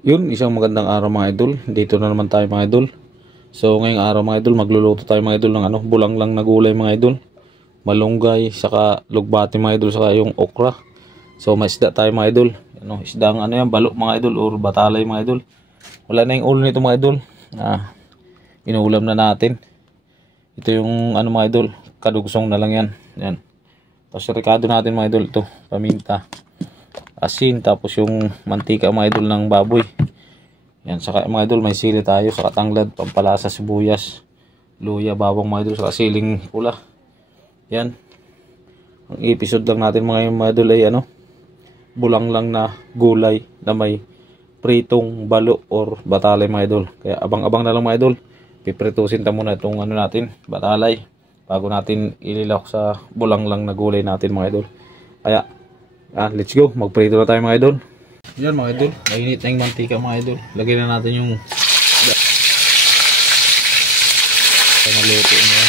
Yun, isang magandang araw mga idol. Dito na naman tayo mga idol. So ngayong araw mga idol, magluluto tayo mga idol ng bulang lang na gulay mga idol. Malunggay, saka lugbati mga idol, saka yung okra. So may isda tayo mga idol. Isdang balo mga idol or batalay mga idol. Wala na yung ulo nito mga idol. Inuulam na natin. Ito yung mga idol, kadugsong na lang yan. Yan. Tapos ricado natin mga idol, ito, paminta, asin, tapos yung mantika mga idol ng baboy. Yan, saka mga idol may sili tayo, saka tanglad, pampalasa, sibuyas, luya, bawang mga idol, saka siling pula. Yan. Ang episode lang natin mga idol ay bulang lang na gulay na may pritong balo or batalay mga idol. Kaya abang-abang na lang mga idol. Pipritusin ta muna itong natin, batalay, bago natin ililak sa bulang lang na gulay natin mga idol. Kaya let's go, magprito na tayo mga idol. Yan mga idol, mainit na yung mantika mga idol. Lagyan na natin yung maluto na yan.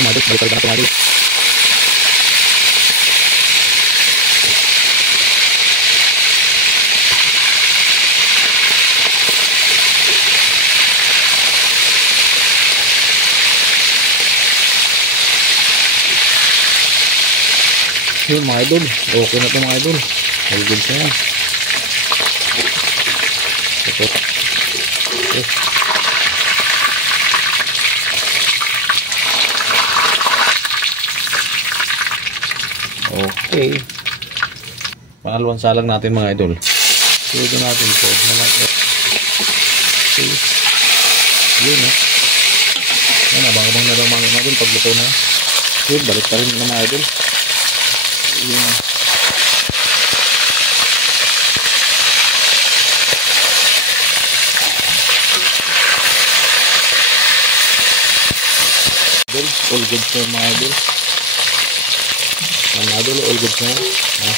Tumadot, balik na tumadot. Yun mga idol, okay na ito mga idol. Halgod siya yan. Okay. Okay. Pangalawang salang natin mga idol. Sudo natin ito. Okay. Yun Yan, abang-abang na daw mga idol pagluto na. Yun, balik pa rin na mga idol. Yun. All good siya mga idol. Mga idol, all good siya. Okay.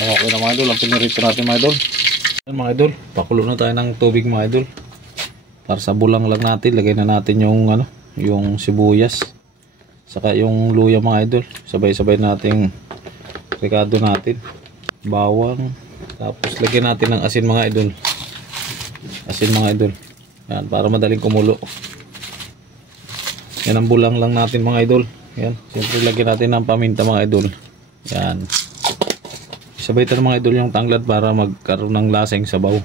Okay na mga idol, ang pinirito natin mga idol. Mga idol, pakulo na tayo ng tubig mga idol. Para sa bulang lang natin, lagay na natin yung yung sibuyas, saka yung luya mga idol. Sabay-sabay nating ricado natin, bawang, tapos lagyan natin ng asin mga idol. Asin mga idol. Yan, para madaling kumulo. Yan ang bulang lang natin mga idol. Yan, siyempre lagyan natin ng paminta mga idol. Yan. Sabay tayo mga idol yung tanglad para magkaroon ng laseng sabaw.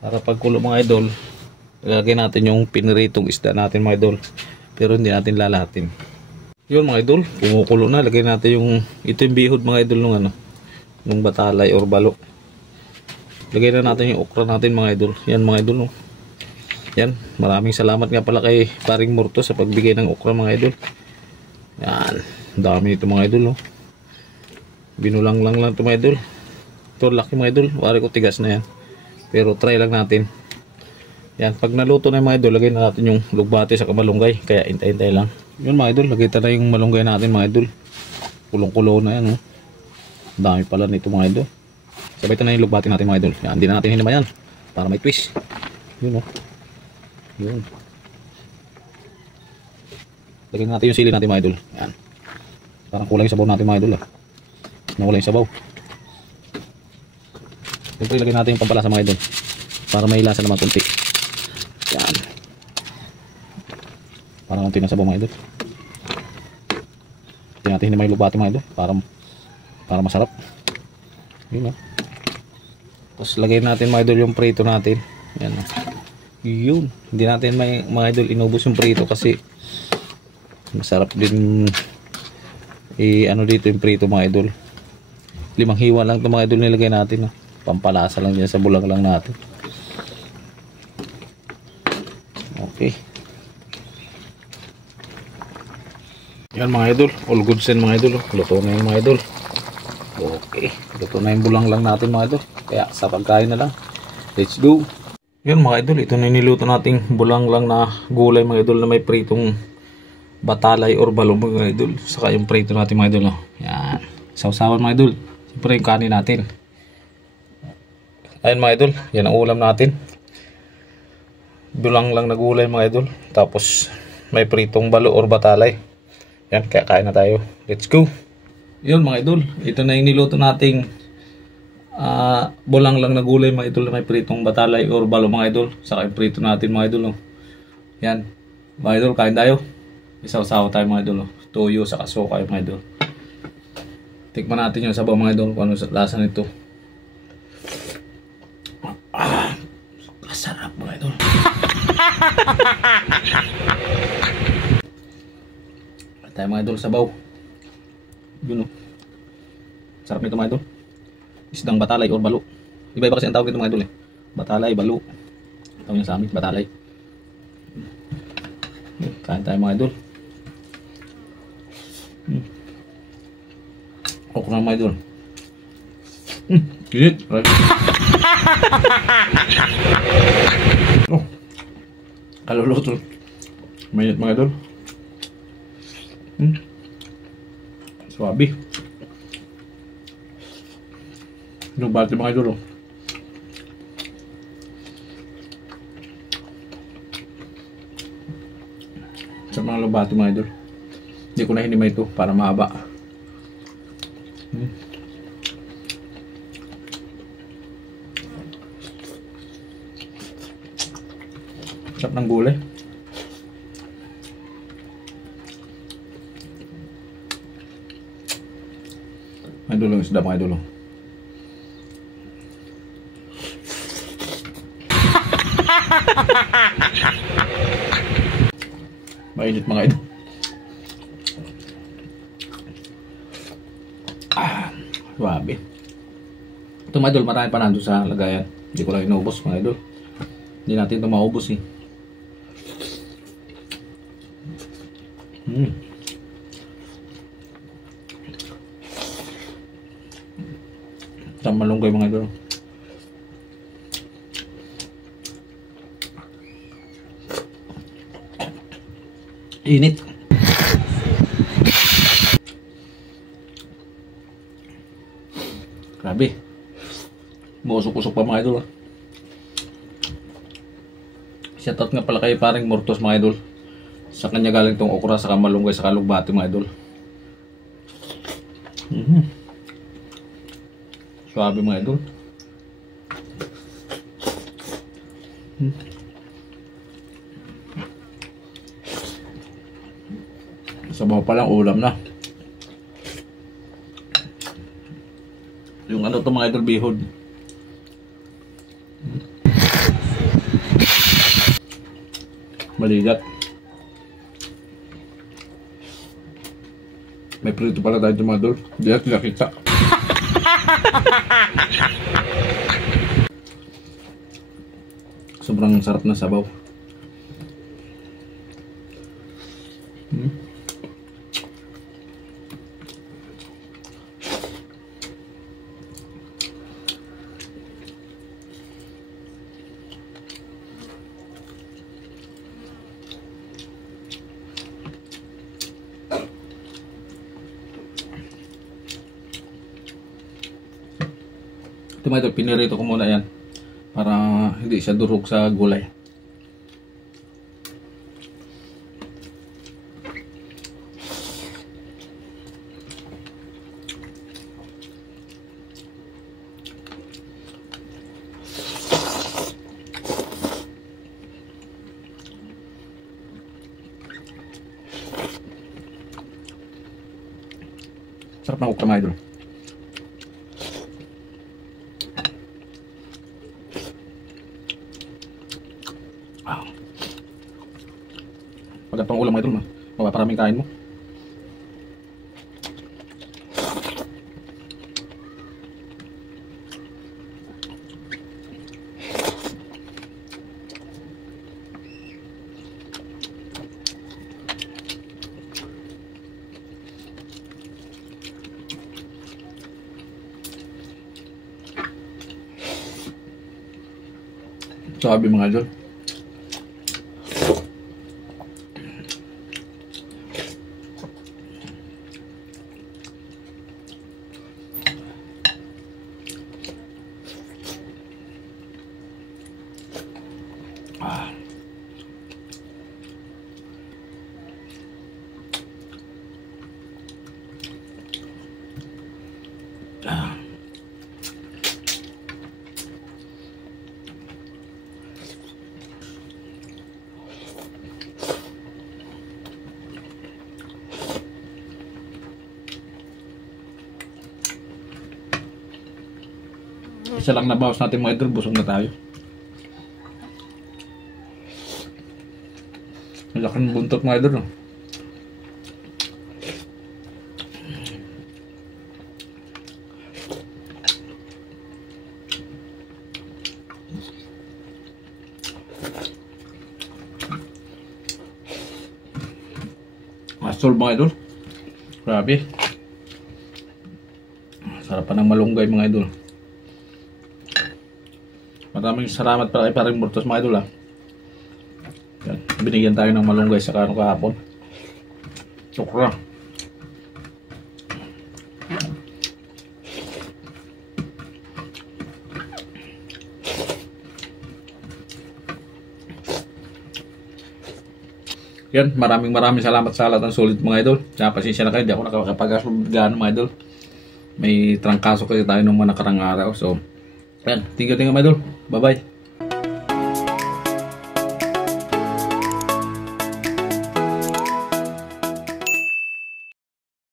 Para pagkulo mga idol, lagyan natin yung piniritong isda natin mga idol. Pero hindi natin lalahatin. Yun mga idol, kumukulo na. Lagyan natin yung, ito yung bihod mga idol nung batalay or balo. Lagyan na natin yung okra natin mga idol. Yan mga idol. Yan, maraming salamat nga pala kay Paring Murto sa pagbigay ng okra mga idol. Yan, dami ito mga idol. Binulang lang ito mga idol. Ito laki mga idol. Wari ko tigas na yan. Pero try lang natin. Yan. Pag naluto na yung mga idol, lagay na natin yung lugbati sa malunggay. Kaya hintay-hintay lang. Yun mga idol. Lagay na yung malunggay natin mga idol. Kulong-kulo na yan. Dami pala nito mga idol. Sabay na yung lugbati natin mga idol. Yan. Hindi na natin hinima yan. Para may twist. Yun Yun. Lagay natin yung sili natin mga idol. Yan. Parang kulang yung sabaw natin mga idol. Nawala yung sabaw. Siyempre ilagay natin yung pampalasa mga idol para may lasa naman kunti. Yan. Para kunti ng sabaw mga idol. Tingnan natin hindi may lubati mga idol para masarap. Yun Tapos lagay natin mga idol yung prito natin. Yan Yun. Hindi natin mga idol inubos yung prito kasi masarap din dito yung prito mga idol. 5 hiwa lang ito mga idol nilagay natin. Pampalasa lang dyan sa bulang lang natin. Okay. Yan mga idol. All good sen mga idol. Luto na yung mga idol. Okay. Luto na yung bulang lang natin mga idol. Kaya sa pagkain na lang. Let's go. Yan mga idol. Ito na niluto nating bulang lang na gulay mga idol na may pritong batalay or balong mga idol. Saka yung prito natin mga idol. Yan. Sausawan mga idol. Siyempre yung kanin natin. Ayun mga idol, yan ang ulam natin. Dulang lang na gulay mga idol. Tapos may pritong balo or batalay. Yan, kaya kain na tayo. Let's go. Yun mga idol, ito na yung niluto nating bulang lang na gulay mga idol. May pritong batalay or balo mga idol. Saka yung prito natin mga idol. Oh. Yan, mga idol, kain tayo. Isaw-saw tayo mga idol. Oh. Toyo saka suka mga idol. Tikman natin yung sabaw mga idol kung ano lasa nito. Sarap mga idol. Tayo mga idol, sabaw. Yun o. Sarap nito mga idol. Isdang batalay or balo. Iba-iba kasi ang tawag nito mga idol eh. Batalay, balo. Tawag niya sa amin, batalay. Kain tayo mga idol. Okay na mga idol. Ginit. Oh, kaluluto. Mayat mga idol. Swabe. Yung bati mga idol. Sa mga lubati mga idol. Hindi ko na hinimay ito para mahaba. Sarap ng gulay. Mga idol, isda mga idol. Mainit mga idol. Swabe. Ito mga idol, marami pa nandun sa lagayan. Hindi ko lang inubos mga idol. Hindi natin ito maubos eh. Isang malunggay mga idol. Init. Grabe. Busok-usok pa mga idol. Shoutout nga pala kay paring Mortos mga idol. Sa kanya galing tong okra, saka malunggay, saka lugbati mga idol. Suabe mga idol. Sabaw pa lang, ulam na. Yung ano to mga idol, bihod. Maligat. May prito pala tayo mga idol. Hindi natin nakita. Sobrang sarap na sabaw. Ito mga idol, pinirito ko muna yan para hindi siya durog sa gulay. Sarap na ukra mga idol. Pag pang ulam mga idol, mapaparaming kain mo. Sabi mga idol. Isa lang na bawas natin mga idol, busog na tayo. Malaking buntot mga idol, no? Masol mga idol. Grabe. Sarap pa ng malunggay mga idol. Maraming salamat pala kay Paring Murtos mga idol, ha. Yan. Binigyan tayo ng malunggay sa kano kahapon. Okra. Yan, maraming salamat sa lahat ng sulit mga idol. Kaya pasensya na kayo, di ako nakakapag-upload gano'n mga idol. May trangkaso kasi tayo nung mga nakarang araw. So, yan, tingnan mga idol. Bye bye.